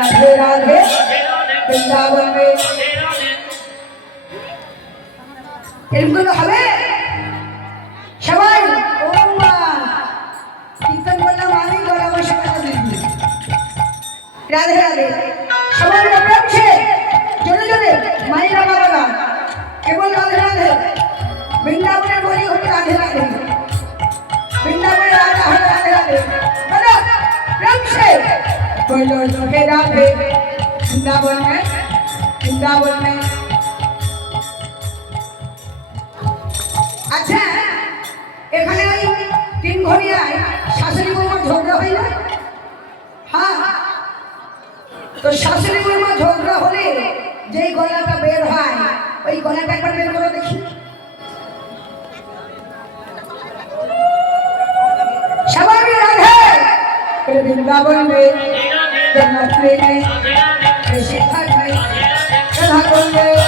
राधे राधे वृंदावन में এগুলো হবে সবাই ওম মা কীর্তন করলাম আমি গলা বসে কথা দিবি রাধে রাধে সবাই প্রেমছে জোরে জোরে মায়েরা বাবারা কেবল রাধে রাধে বৃন্দাবনের বলি হচ্ছে রাধে রাধে বৃন্দাবনের রাধা হলো রাধে রাধে বলো প্রেমছে बोलो राधे राधे वृंदावन में अच्छा এখানে ওই তিন ঘড়িয়ায় শাশুড়ি বৌমা ঝগড়া হয় না হ্যাঁ তো শাশুড়ি বৌমা ঝগড়া হলে যেই গলাটা বের হয় ওই গলাটা একবার বের করে দেখি সবাই রাধে वृंदावन में जन्नत में शिखर में राधा कुंड में